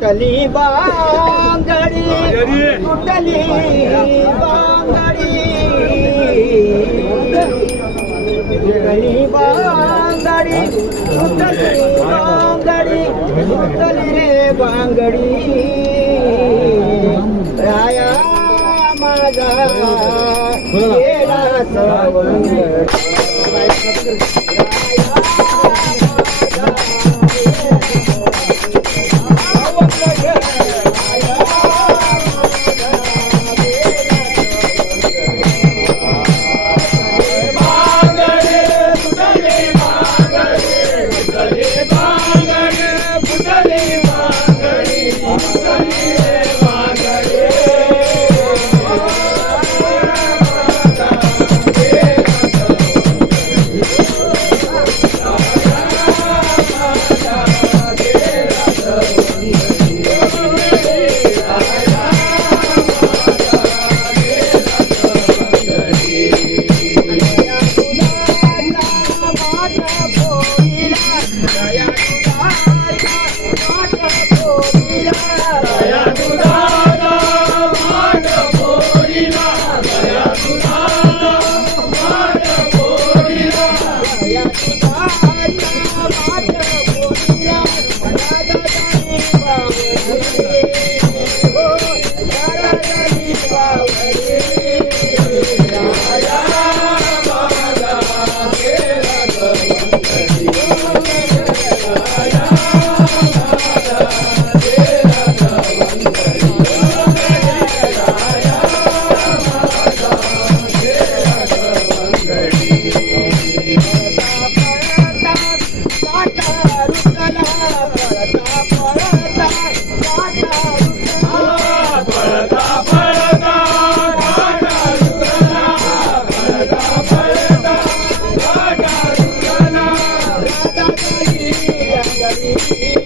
तुटली बांगडी तुटली बांगडी. तुटली बांगडी तुटली बांगडी तुटली रे बांगडी. राया माझा गेला सवंगडी జరీ